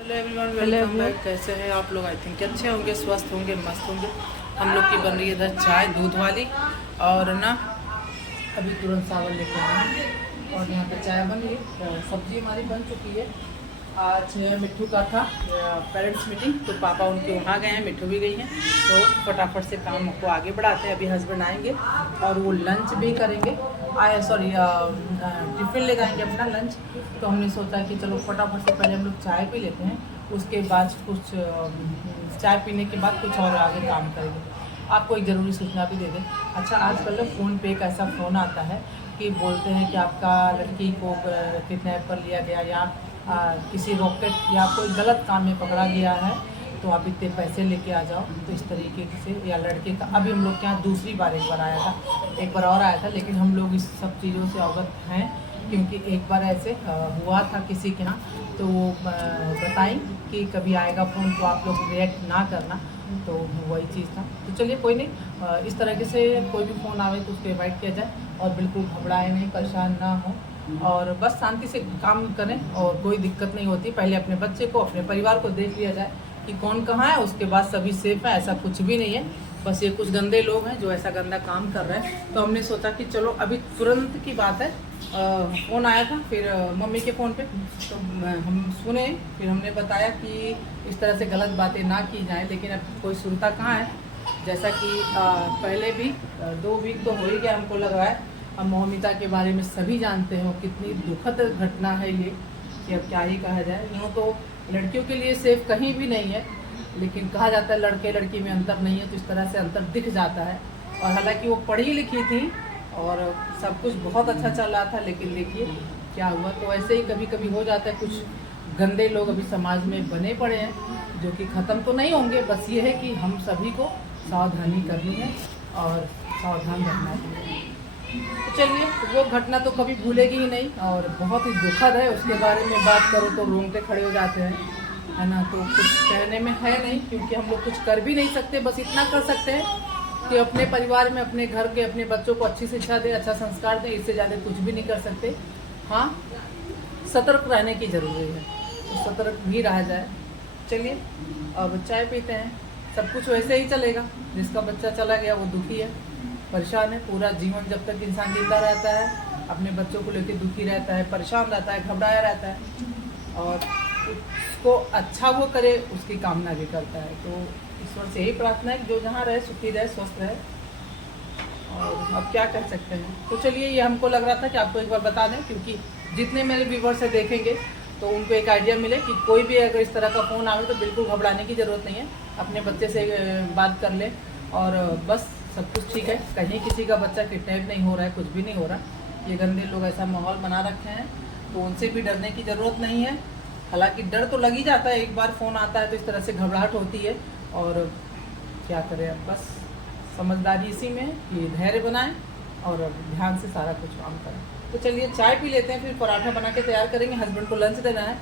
Hello everyone, welcome back. कैसे हैं आप लोग? आई थिंक अच्छे होंगे, स्वस्थ होंगे, मस्त होंगे। हम लोग की बन रही है इधर चाय दूध वाली, और ना अभी तुरंत चावल लेके आए हैं और यहाँ पे चाय बन गई। सब्जी हमारी बन चुकी है। आज मिट्ठू का था पेरेंट्स मीटिंग, तो पापा उनके वहाँ गए हैं, मिट्ठू भी गई हैं, तो फटाफट से काम को आगे बढ़ाते हैं। अभी हस्बैंड आएंगे और वो लंच भी करेंगे, टिफ़िन ले जाएंगे अपना लंच। तो हमने सोचा कि चलो फटाफट से पहले हम लोग चाय पी लेते हैं, उसके बाद कुछ चाय पीने के बाद कुछ और आगे काम करेंगे। आपको एक ज़रूरी सूचना भी दे दें। अच्छा, आजकल ना फ़ोन पे एक ऐसा फ़ोन आता है कि बोलते हैं कि आपका लड़की को किडनैप कर लिया गया, या किसी रॉकेट या कोई गलत काम में पकड़ा गया है, तो आप इतने पैसे लेके आ जाओ। तो इस तरीके से, या लड़के का अभी हम लोग के यहाँ दूसरी बार एक बार आया था, एक बार और आया था, लेकिन हम लोग इस सब चीज़ों से अवगत हैं क्योंकि एक बार ऐसे हुआ था किसी के यहाँ। तो वो बताएं कि कभी आएगा फ़ोन तो आप लोग रिएक्ट ना करना, तो वही चीज़ था। तो चलिए कोई नहीं, इस तरीके से कोई भी फ़ोन आवे तो उसको अवॉइड किया जाए और बिल्कुल घबराए नहीं, परेशान ना हो, और बस शांति से काम करें और कोई दिक्कत नहीं होती। पहले अपने बच्चे को, अपने परिवार को देख लिया जाए कि कौन कहाँ है, उसके बाद सभी सेफ है। ऐसा कुछ भी नहीं है, बस ये कुछ गंदे लोग हैं जो ऐसा गंदा काम कर रहे हैं। तो हमने सोचा कि चलो अभी तुरंत की बात है, फ़ोन आया था, फिर मम्मी के फ़ोन पे तो हम सुने, फिर हमने बताया कि इस तरह से गलत बातें ना की जाएं, लेकिन अब कोई सुनता कहाँ है। जैसा कि पहले भी 2 वीक तो हो ही गया हमको लग रहा है। अब मौमिता के बारे में सभी जानते हो, कितनी दुखद घटना है ये, कि अब क्या ही कहा जाए। यूँ तो लड़कियों के लिए सेफ कहीं भी नहीं है, लेकिन कहा जाता है लड़के लड़की में अंतर नहीं है, तो इस तरह से अंतर दिख जाता है। और हालांकि वो पढ़ी लिखी थी और सब कुछ बहुत अच्छा चल रहा था, लेकिन देखिए क्या हुआ। तो ऐसे ही कभी कभी हो जाता है। कुछ गंदे लोग अभी समाज में बने पड़े हैं जो कि ख़त्म तो नहीं होंगे, बस ये है कि हम सभी को सावधानी करनी है और सावधान रहना है। तो चलिए, वो घटना तो कभी भूलेगी ही नहीं और बहुत ही दुखद है। उसके बारे में बात करो तो रोंगटे खड़े हो जाते हैं, है ना। तो कुछ कहने में है नहीं, क्योंकि हम लोग कुछ कर भी नहीं सकते। बस इतना कर सकते हैं कि अपने परिवार में, अपने घर के, अपने बच्चों को अच्छी शिक्षा दें, अच्छा संस्कार दें। इससे ज़्यादा कुछ भी नहीं कर सकते। हाँ, सतर्क रहने की ज़रूरी है, तो सतर्क भी रहा जाए। चलिए अब चाय पीते हैं। सब कुछ वैसे ही चलेगा। जिसका बच्चा चला गया वो दुखी है, परेशान है। पूरा जीवन जब तक इंसान जिंदा रहता है, अपने बच्चों को लेकर दुखी रहता है, परेशान रहता है, घबराया रहता है, और उसको अच्छा वो करे उसकी कामना भी करता है। तो ईश्वर से यही प्रार्थना है कि जो जहाँ रहे सुखी रहे, स्वस्थ रहे, और अब क्या कह सकते हैं। तो चलिए, ये हमको लग रहा था कि आपको एक बार बता दें, क्योंकि जितने मेरे व्यूवर्स से देखेंगे तो उनको एक आइडिया मिले कि कोई भी अगर इस तरह का फ़ोन आवे तो बिल्कुल घबराने की ज़रूरत नहीं है। अपने बच्चे से बात कर ले और बस सब कुछ ठीक है। कहीं किसी का बच्चा किडनैप नहीं हो रहा है, कुछ भी नहीं हो रहा। ये गंदे लोग ऐसा माहौल बना रखे हैं, तो उनसे भी डरने की ज़रूरत नहीं है। हालांकि डर तो लग ही जाता है, एक बार फ़ोन आता है तो इस तरह से घबराहट होती है। और क्या करें, अब बस समझदारी इसी में कि धैर्य बनाएं और ध्यान से सारा कुछ काम करें। तो चलिए चाय पी लेते हैं, फिर पराठा बना के तैयार करेंगे। हस्बैंड को लंच देना है।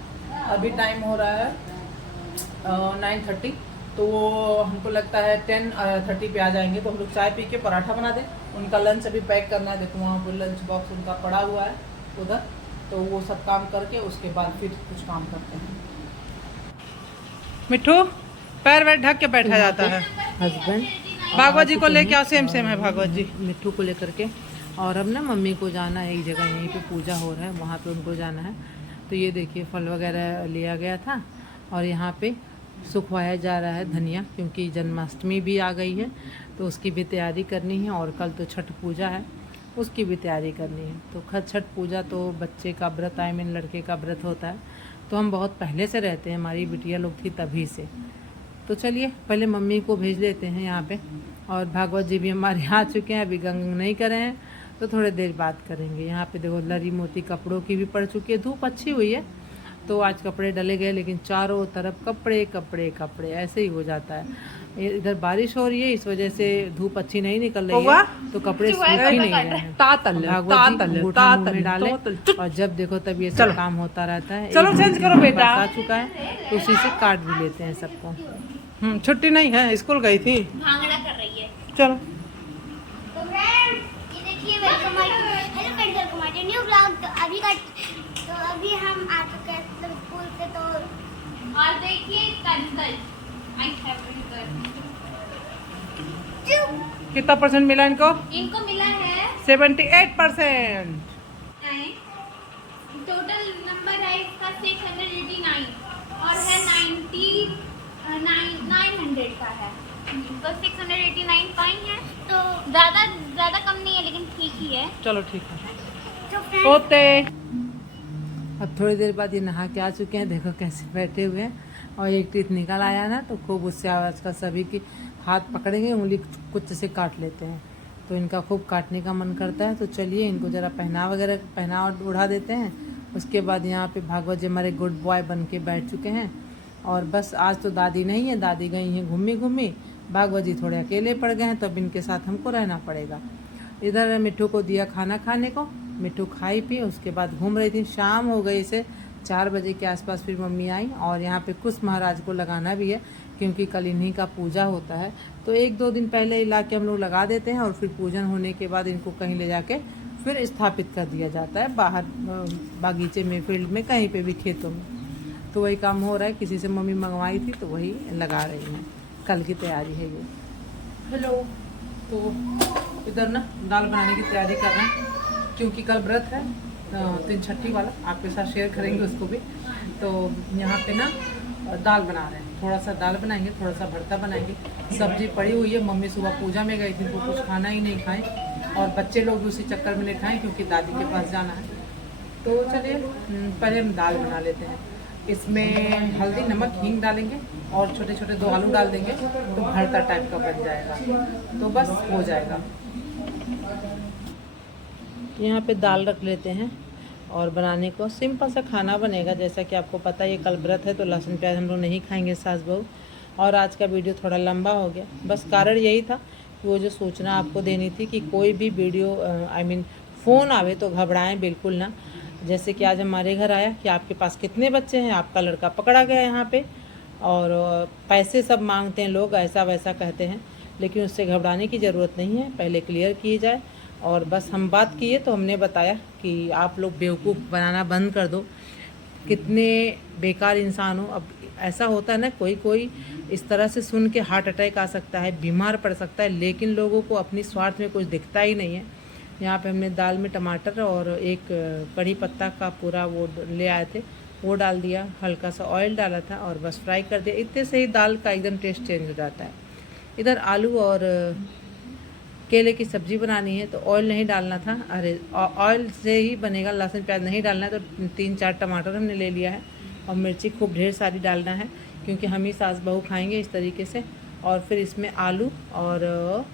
अभी टाइम हो रहा है 9:30, तो वो हमको लगता है 10:30 पे आ जाएंगे। तो हम लोग चाय पी के पराठा बना दें। उनका लंच अभी पैक करना है। देखो वहाँ पर लंच बॉक्स उनका पड़ा हुआ है उधर, तो वो सब काम करके उसके बाद फिर कुछ काम करते हैं। मिट्ठू, पैर वैर ढक के बैठा जाता है। हस्बैंड भागवत जी को लेके आओ, सेम सेम है भागवत जी। मिट्ठू को लेकर के, और अब ना मम्मी को जाना है एक जगह, यहीं पे पूजा हो रहा है, वहाँ पे उनको जाना है। तो ये देखिए फल वगैरह लिया गया था और यहाँ पे सुखवाया जा रहा है धनिया, क्योंकि जन्माष्टमी भी आ गई है तो उसकी भी तैयारी करनी है। और कल तो छठ पूजा है, उसकी भी तैयारी करनी है। तो छठ पूजा तो बच्चे का व्रत, आई मीन लड़के का व्रत होता है, तो हम बहुत पहले से रहते हैं, हमारी बिटिया लोग थी तभी से। तो चलिए पहले मम्मी को भेज लेते हैं यहाँ पे, और भागवत जी भी हमारे यहाँ आ चुके हैं। अभी गंग नहीं करे हैं तो थोड़ी देर बात करेंगे। यहाँ पे देखो लरी मोती कपड़ों की भी पड़ चुकी है। धूप अच्छी हुई है तो आज कपड़े डले गए, लेकिन चारों तरफ कपड़े कपड़े कपड़े ऐसे ही हो जाता है। इधर बारिश हो रही है, इस वजह से धूप अच्छी नहीं निकल रही है, तो कपड़े सूख ही नहीं रहे हैं। भागवत जी अंगूठा मुंह में डाले, और जब देखो तब ये सब काम होता रहता है। चलो चेंज करो बेटा। आ चुका है तो उसी से काट भी लेते हैं सबको। छुट्टी नहीं है, स्कूल गई थी, भांगड़ा कर रही है। चलो। तो फ्रेंड ये देखिए, welcome hello friend, welcome my new blog. तो अभी हम आ चुके हैं स्कूल से, तो देखिए इसका रिजल्ट। I have result. कितना परसेंट मिला इनको? इनको मिला है 78%। टोटल नंबर है इसका 689 और है 900 का है। तो 689 पॉइंट है, तो ज़्यादा कम नहीं है लेकिन ठीक ही है। चलो ठीक है। तो होते अब थोड़ी देर बाद ये नहा के आ चुके हैं, देखो कैसे बैठे हुए हैं। और एक टीथ निकल आया ना तो खूब उससे आजकल सभी की हाथ पकड़ेंगे, उंगली कुछ से काट लेते हैं, तो इनका खूब काटने का मन करता है। तो चलिए इनको ज़रा पहना उड़ा देते हैं। उसके बाद यहाँ पे भागवत जी हमारे गुड बॉय बन के बैठ चुके हैं। और बस आज तो दादी नहीं है, दादी गई हैं घूमी, भागवत जी थोड़े अकेले पड़ गए हैं, तो अब इनके साथ हमको रहना पड़ेगा। इधर मिट्ठू को दिया खाना खाने को, मिट्ठू खाई पी, उसके बाद घूम रही थी। शाम हो गई से 4 बजे के आसपास फिर मम्मी आई। और यहाँ पे कुश महाराज को लगाना भी है क्योंकि कल इन्हीं का पूजा होता है, तो 1-2 दिन पहले ला के हम लोग लगा देते हैं और फिर पूजन होने के बाद इनको कहीं ले जाके फिर स्थापित कर दिया जाता है बाहर बागीचे में, फील्ड में, कहीं पे भी, खेतों में। तो वही काम हो रहा है। किसी से मम्मी मंगवाई थी तो वही लगा रही हैं, कल की तैयारी है ये। हेलो, तो इधर ना दाल बनाने की तैयारी कर रहे हैं क्योंकि कल व्रत है 3 छठी वाला, आपके साथ शेयर करेंगे उसको भी। तो यहाँ पे ना दाल बना रहे हैं, थोड़ा सा दाल बनाएंगे, थोड़ा सा भरता बनाएंगे। सब्जी पड़ी हुई है, मम्मी सुबह पूजा में गई थी तो कुछ खाना ही नहीं खाएं, और बच्चे लोग भी उसी चक्कर में नहीं खाएं क्योंकि दादी के पास जाना है। तो चलिए पहले हम दाल बना लेते हैं। इसमें हल्दी, नमक, हींग डालेंगे और छोटे छोटे 2 आलू डाल देंगे तो भरता टाइप का बन जाएगा, तो बस हो जाएगा। यहाँ पे दाल रख लेते हैं और बनाने को सिंपल सा खाना बनेगा। जैसा कि आपको पता है ये कल व्रत है तो लहसुन प्याज हम लोग नहीं खाएंगे सास बहू। और आज का वीडियो थोड़ा लंबा हो गया, बस कारण यही था कि वो जो सूचना आपको देनी थी कि कोई भी वीडियो फ़ोन आवे तो घबराएं बिल्कुल ना। जैसे कि आज हमारे घर आया कि आपके पास कितने बच्चे हैं, आपका लड़का पकड़ा गया यहाँ पे, और पैसे सब मांगते हैं लोग, ऐसा वैसा कहते हैं, लेकिन उससे घबराने की ज़रूरत नहीं है, पहले क्लियर की जाए। और बस हम बात किए तो हमने बताया कि आप लोग बेवकूफ़ बनाना बंद कर दो, कितने बेकार इंसान हो। अब ऐसा होता है ना, कोई इस तरह से सुन के हार्ट अटैक आ सकता है, बीमार पड़ सकता है, लेकिन लोगों को अपनी स्वार्थ में कुछ दिखता ही नहीं है। यहाँ पे हमने दाल में टमाटर और एक कड़ी पत्ता का पूरा वो ले आए थे, वो डाल दिया, हल्का सा ऑयल डाला था और बस फ्राई कर दिया। इतने से ही दाल का एकदम टेस्ट चेंज हो जाता है। इधर आलू और केले की सब्ज़ी बनानी है तो ऑयल नहीं डालना था, अरे ऑयल से ही बनेगा, लहसुन प्याज नहीं डालना है। तो 3-4 टमाटर हमने ले लिया है और मिर्ची खूब ढेर सारी डालना है क्योंकि हम ही सास बहू खाएंगे इस तरीके से। और फिर इसमें आलू और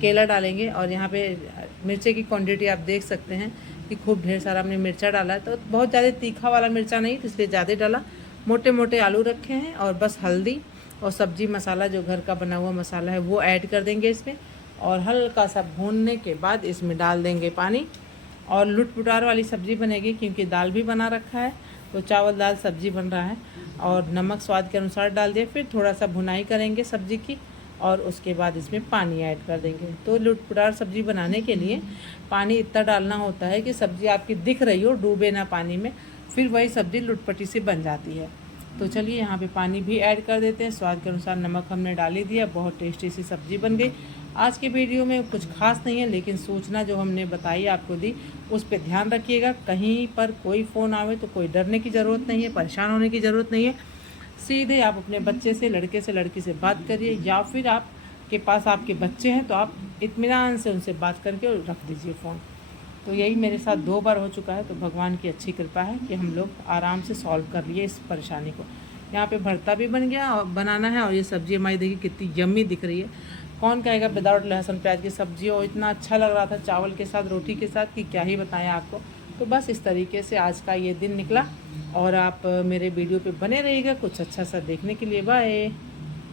केला डालेंगे। और यहाँ पे मिर्ची की क्वांटिटी आप देख सकते हैं कि खूब ढेर सारा हमने मिर्चा डाला है, तो बहुत ज़्यादा तीखा वाला मिर्चा नहीं, तो इसलिए ज़्यादा डाला। मोटे मोटे आलू रखे हैं और बस हल्दी और सब्जी मसाला जो घर का बना हुआ मसाला है वो ऐड कर देंगे इसमें, और हल्का सा भूनने के बाद इसमें डाल देंगे पानी। और लुटपुटार वाली सब्ज़ी बनेगी क्योंकि दाल भी बना रखा है, तो चावल दाल सब्ज़ी बन रहा है। और नमक स्वाद के अनुसार डाल दिया, फिर थोड़ा सा भुनाई करेंगे सब्ज़ी की और उसके बाद इसमें पानी ऐड कर देंगे। तो लुटपुटार सब्ज़ी बनाने के लिए पानी इतना डालना होता है कि सब्ज़ी आपकी दिख रही हो, डूबे ना पानी में, फिर वही सब्ज़ी लुटपटी से बन जाती है। तो चलिए यहाँ पे पानी भी ऐड कर देते हैं, स्वाद के अनुसार नमक हमने डाल ही दिया। बहुत टेस्टी सी सब्ज़ी बन गई। आज की वीडियो में कुछ खास नहीं है, लेकिन सूचना जो हमने बताई आपको दी उस पर ध्यान रखिएगा। कहीं पर कोई फ़ोन आवे तो कोई डरने की ज़रूरत नहीं है, परेशान होने की ज़रूरत नहीं है। सीधे आप अपने बच्चे से, लड़के से, लड़की से बात करिए, या फिर आपके पास आपके बच्चे हैं तो आप इत्मीनान से उनसे बात करके रख दीजिए फ़ोन। तो यही मेरे साथ 2 बार हो चुका है, तो भगवान की अच्छी कृपा है कि हम लोग आराम से सॉल्व कर लिए इस परेशानी को। यहाँ पे भरता भी बन गया और बनाना है, और ये सब्ज़ी हमारी देखिए कितनी यम्मी दिख रही है। कौन कहेगा विदाउट लहसुन प्याज की सब्ज़ी, और इतना अच्छा लग रहा था चावल के साथ, रोटी के साथ, कि क्या ही बताएं आपको। तो बस इस तरीके से आज का ये दिन निकला, और आप मेरे वीडियो पे बने रहिएगा कुछ अच्छा सा देखने के लिए। बाय।